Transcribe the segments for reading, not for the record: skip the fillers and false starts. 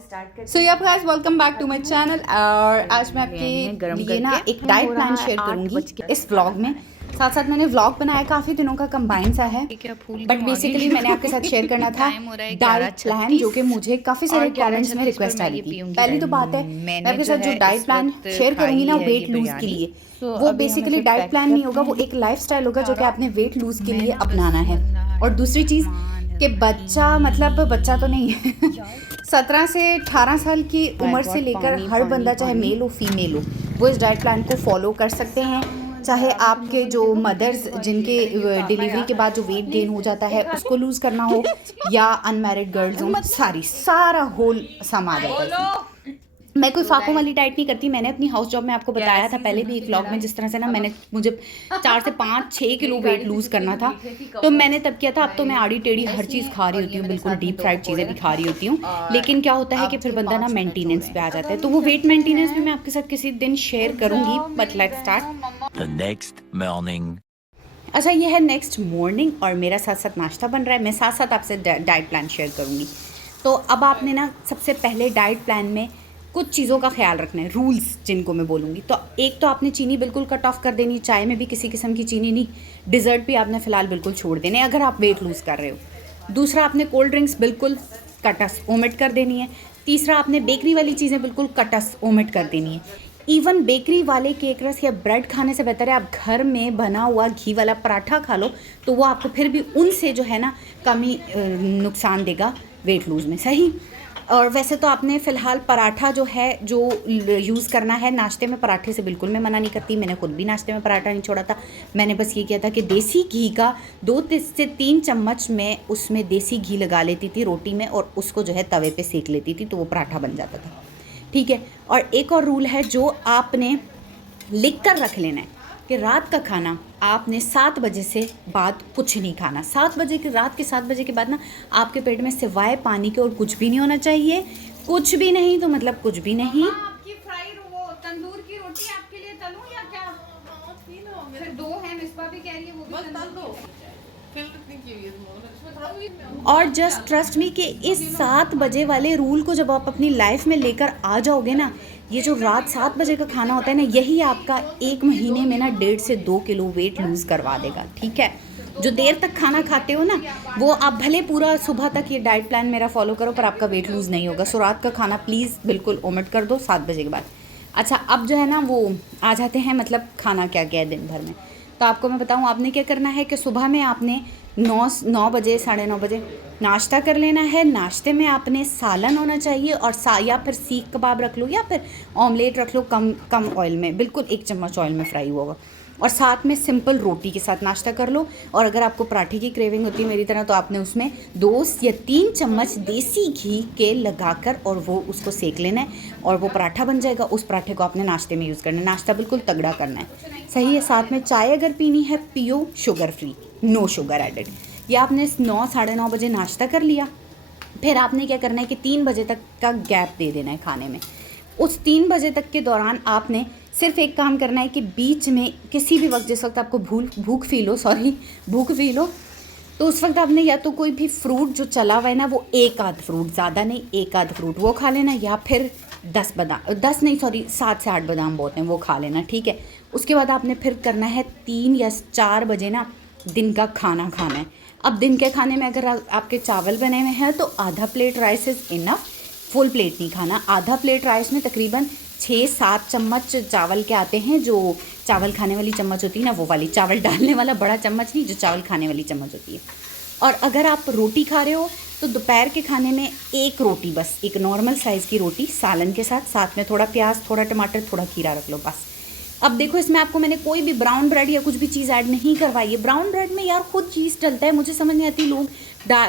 So yeah guys welcome back to my channel. और आज मैं आपके लिए ना एक डाइट प्लान शेयर करूंगी इस व्लॉग में। साथ साथ मैंने व्लॉग बनाया काफ़ी दिनों का कंबाइन सा है, बट बेसिकली मैंने आपके साथ शेयर करना था डाइट प्लान, जो कि मुझे काफ़ी सारे कमेंट्स में रिक्वेस्ट आ रही थी। पहली तो बात है, मैं आपके साथ जो डाइट प्लान शेयर करूंगी ना वेट लूज के लिए, वो बेसिकली डाइट प्लान नहीं होगा, वो एक लाइफस्टाइल होगा जो कि आपने वेट लूज के लिए अपनाना है। और दूसरी चीज़ कि बच्चा, मतलब बच्चा तो नहीं है 17 से 18 साल की उम्र से लेकर हर बंदा, चाहे मेल हो फीमेल हो, वो इस डाइट प्लान को फॉलो कर सकते हैं। चाहे आपके जो मदर्स जिनके डिलीवरी के बाद जो वेट गेन हो जाता है उसको लूज़ करना हो, या अनमैरिड गर्ल्स हो, सारा होल सम आ जाता है। मैं कोई फाकों वाली डाइट नहीं करती। मैंने अपनी हाउस जॉब में आपको बताया था पहले भी एक व्लॉग में, जिस तरह से ना मुझे 4 से 5-6 किलो वेट लूज़ करना था, तो मैंने तब किया था। अब तो मैं आड़ी टेढ़ी हर चीज़ खा रही होती हूँ, बिल्कुल डीप फ्राइड चीज़ें भी खा रही होती हूँ। लेकिन क्या होता है कि फिर बंदा ना मेंटेनेंस पे आ जाता है, तो वो वेट मेंटेनेंस भी मैं आपके साथ किसी दिन शेयर करूँगी। But let's start The next morning. अच्छा, ये है नेक्स्ट मॉर्निंग और मेरा साथ साथ नाश्ता बन रहा है। मैं साथ साथ आपसे डाइट प्लान शेयर करूँगी। तो अब आपने ना सबसे पहले डाइट प्लान में कुछ चीज़ों का ख्याल रखना है, रूल्स जिनको मैं बोलूँगी। तो एक तो आपने चीनी बिल्कुल कट ऑफ कर देनी, चाय में भी किसी किस्म की चीनी नहीं, डिज़र्ट भी आपने फ़िलहाल बिल्कुल छोड़ देने अगर आप वेट लूज़ कर रहे हो। दूसरा, आपने कोल्ड ड्रिंक्स बिल्कुल कटस ओमिट कर देनी है। तीसरा, आपने बेकरी वाली चीज़ें बिल्कुल कटस ओमिट कर देनी है। इवन बेकरी वाले केक रस या ब्रेड खाने से बेहतर है आप घर में बना हुआ घी वाला पराठा खा लो, तो वो आपको फिर भी उनसे जो है ना कमी नुकसान देगा वेट लूज़ में, सही। और वैसे तो आपने फ़िलहाल पराठा जो है जो यूज़ करना है नाश्ते में, पराठे से बिल्कुल मैं मना नहीं करती। मैंने खुद भी नाश्ते में पराठा नहीं छोड़ा था। मैंने बस ये किया था कि देसी घी का 2 से 3 चम्मच मैं उसमें देसी घी लगा लेती थी रोटी में, और उसको जो है तवे पे सेक लेती थी, तो वो पराठा बन जाता था, ठीक है। और एक और रूल है जो आपने लिख कर रख लेना है कि रात का खाना आपने 7 बजे से बाद कुछ नहीं खाना। 7 बजे के, रात के 7 बजे के बाद ना आपके पेट में सिवाय पानी के और कुछ भी नहीं होना चाहिए। कुछ भी नहीं तो मतलब कुछ भी नहीं। आपकी फ्राई वो तंदूर की रोटी आपके लिए तलूं या क्या? फिर 2 है, मिसबा भी कह रही है वो भी तल दो। और जस्ट ट्रस्ट मी कि इस 7 बजे वाले रूल को जब आप अपनी लाइफ में लेकर आ जाओगे ना, ये जो रात 7 बजे का खाना होता है ना, यही आपका 1 महीने में ना 1.5 से 2 किलो वेट लूज़ करवा देगा, ठीक है। जो देर तक खाना खाते हो ना, वो आप भले पूरा सुबह तक ये डाइट प्लान मेरा फॉलो करो, पर आपका वेट लूज़ नहीं होगा। सो रात का खाना प्लीज़ बिल्कुल ओमिट कर दो 7 बजे के बाद। अच्छा, अब जो है ना वो आ जाते हैं, मतलब खाना क्या क्या है दिन भर में। तो आपको मैं बताऊं आपने क्या करना है कि सुबह में आपने 9 बजे 9:30 बजे नाश्ता कर लेना है। नाश्ते में आपने सालन होना चाहिए, और या फिर सीख कबाब रख लो, या फिर ऑमलेट रख लो, कम ऑयल में, बिल्कुल 1 चम्मच ऑयल में फ्राई हुआ होगा। और साथ में सिंपल रोटी के साथ नाश्ता कर लो। और अगर आपको पराठे की क्रेविंग होती है मेरी तरह, तो आपने उसमें 2 या 3 चम्मच देसी घी के लगाकर और वो उसको सेक लेना है, और वो पराठा बन जाएगा। उस पराठे को आपने नाश्ते में यूज़ करना है। नाश्ता बिल्कुल तगड़ा करना है, सही है। साथ में चाय अगर पीनी है पियो, sugar free, no sugar added. या आपने 9 साढ़े 9 बजे नाश्ता कर लिया, फिर आपने क्या करना है कि 3 बजे तक का गैप दे देना है खाने में। उस 3 बजे तक के दौरान आपने सिर्फ एक काम करना है कि बीच में किसी भी वक्त, जिस वक्त आपको भूख फील हो, तो उस वक्त आपने या तो कोई भी फ्रूट जो चला हुआ है ना, वो 1 आध फ्रूट, ज़्यादा नहीं 1 आध फ्रूट वो खा लेना, या फिर 7 से 8 बादाम बहुत हैं, वो खा लेना, ठीक है। उसके बाद आपने फिर करना है 3 या 4 बजे ना दिन का खाना खाना है। अब दिन के खाने में अगर आपके चावल बने हुए हैं तो आधा plate rice is enough, full plate नहीं खाना। आधा प्लेट राइस में तकरीबन 6-7 चम्मच चावल के आते हैं, जो चावल खाने वाली चम्मच होती है ना, वो वाली, चावल डालने वाला बड़ा चम्मच नहीं, जो चावल खाने वाली चम्मच होती है। और अगर आप रोटी खा रहे हो तो दोपहर के खाने में 1 रोटी, बस एक नॉर्मल साइज़ की रोटी सालन के साथ, साथ में थोड़ा प्याज, थोड़ा टमाटर, थोड़ा खीरा रख लो, बस। अब देखो, इसमें आपको मैंने कोई भी ब्राउन ब्रेड या कुछ भी चीज़ ऐड नहीं करवाई है। ब्राउन ब्रेड में यार खुद चीज़ डलता है, मुझे समझ नहीं आती लोग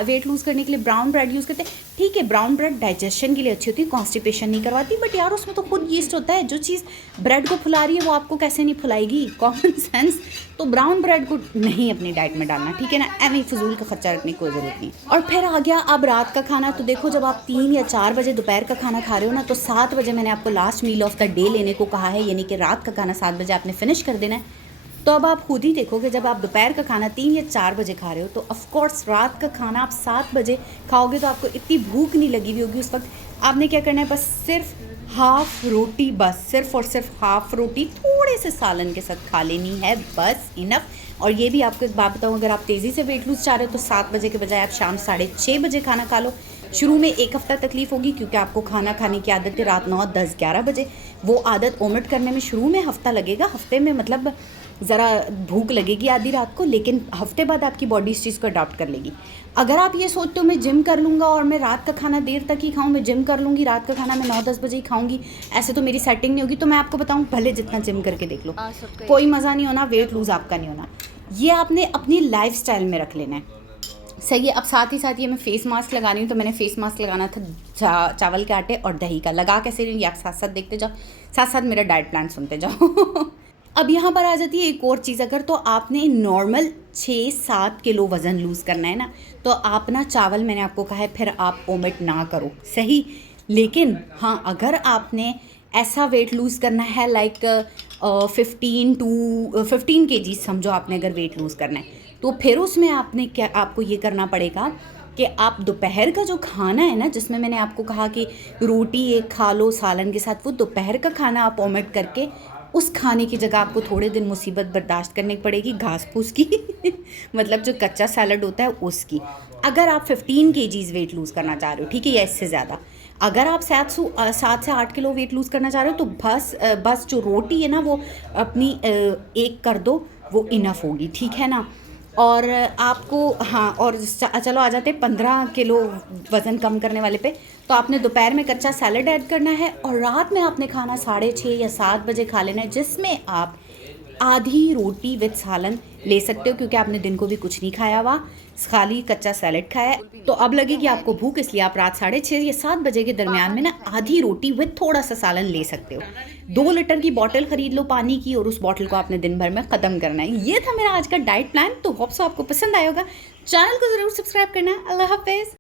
वेट लूज़ करने के लिए ब्राउन ब्रेड यूज़ करते हैं। ठीक है, ब्राउन ब्रेड डाइजेशन के लिए अच्छी होती है, कॉन्स्टिपेशन नहीं करवाती, बट यार उसमें तो खुद यीस्ट होता है। जो चीज़ ब्रेड को फुला रही है वो आपको कैसे नहीं फुलाएगी, कॉमन सेंस। तो ब्राउन ब्रेड को नहीं अपनी डाइट में डालना, ठीक है ना। एवं फजूल का खर्चा रखने की कोई ज़रूरत नहीं। और फिर आ गया अब रात का खाना। तो देखो, जब आप 3 या 4 बजे दोपहर का खाना खा रहे हो ना, तो 7 बजे मैंने आपको last meal of the day लेने को कहा है, यानी कि रात का खाना 7 बजे आपने फिनिश कर देना है। तो अब आप खुद ही देखोगे, जब आप दोपहर का खाना 3 या 4 बजे खा रहे हो, तो ऑफकोर्स रात का खाना आप 7 बजे खाओगे तो आपको इतनी भूख नहीं लगी हुई होगी उस वक्त। आपने क्या करना है, बस सिर्फ हाफ रोटी, बस सिर्फ और सिर्फ हाफ रोटी थोड़े से सालन के साथ खा लेनी है, बस इनफ। और ये भी आपको एक बात बताऊँ, अगर आप तेज़ी से वेट लूज़ चाह रहे हो तो 7 बजे के बजाय आप शाम 6:30 बजे खाना खा लो। शुरू में 1 हफ़्ता तकलीफ़ होगी क्योंकि आपको खाना खाने की आदत है रात 9, 10, 11 बजे। वो आदत ओमिट करने में शुरू में हफ़्ता लगेगा, हफ्ते में मतलब ज़रा भूख लगेगी आधी रात को, लेकिन हफ्ते बाद आपकी बॉडी इस चीज़ को अडॉप्ट कर लेगी। अगर आप ये सोचते हो मैं जिम कर लूँगा और मैं रात का खाना देर तक ही खाऊँ, मैं जिम कर लूँगी रात का खाना मैं 9-10 बजे ही खाऊँगी, ऐसे तो मेरी सेटिंग नहीं होगी, तो मैं आपको बताऊँ भले जितना जिम करके देख लो, कोई मज़ा नहीं होना, वेट लूज़ आपका नहीं होना। ये आपने अपनी लाइफस्टाइल में रख लेना है, सही है। अब साथ ही साथ ये मैं फेस मास्क लगा रही हूँ, तो मैंने फेस मास्क लगाना था चावल के आटे और दही का। लगा कैसे रही हूँ आप साथ साथ देखते जाओ, साथ साथ मेरा डाइट प्लान सुनते जाओ। अब यहाँ पर आ जाती है एक और चीज़, अगर तो आपने नॉर्मल 6-7 किलो वज़न लूज़ करना है ना, तो आप ना चावल, मैंने आपको कहा है, फिर आप ओमिट ना करो, सही। लेकिन हाँ, अगर आपने ऐसा वेट लूज़ करना है लाइक 15 kg समझो आपने अगर वेट लूज़ करना है, तो फिर उसमें आपको ये करना पड़ेगा कि आप दोपहर का जो खाना है ना, जिसमें मैंने आपको कहा कि रोटी एक खा लो सालन के साथ, वो दोपहर का खाना आप ओमिट करके उस खाने की जगह आपको थोड़े दिन मुसीबत बर्दाश्त करनी पड़ेगी, घास फूस की मतलब जो कच्चा सैलड होता है उसकी। अगर आप 15 kg वेट लूज़ करना चाह रहे हो, ठीक है, या इससे ज़्यादा, अगर आप 7 से 8 किलो वेट लूज़ करना चाह रहे हो, तो बस जो रोटी है ना वो अपनी एक कर दो, वो इनफ होगी, ठीक है ना। और आपको हाँ, और चलो आ जाते 15 किलो वज़न कम करने वाले पे, तो आपने दोपहर में कच्चा सैलड ऐड करना है और रात में आपने खाना 6:30 या 7 बजे खा लेना है, जिसमें आप आधी रोटी विद सालन ले सकते हो, क्योंकि आपने दिन को भी कुछ नहीं खाया हुआ, खाली कच्चा सैलड खाया है। तो अब लगेगी आपको भूख, इसलिए आप रात 6:30 या 7 बजे के दरमियान में ना आधी रोटी विद थोड़ा सा सालन ले सकते हो। 2 लीटर की बॉटल ख़रीद लो पानी की, और उस बॉटल को आपने दिन भर में ख़त्म करना है। ये था मेरा आज का डाइट प्लान, तो होप सो आपको पसंद आया होगा। चैनल को ज़रूर सब्सक्राइब करना। अल्लाह हाफ़िज़।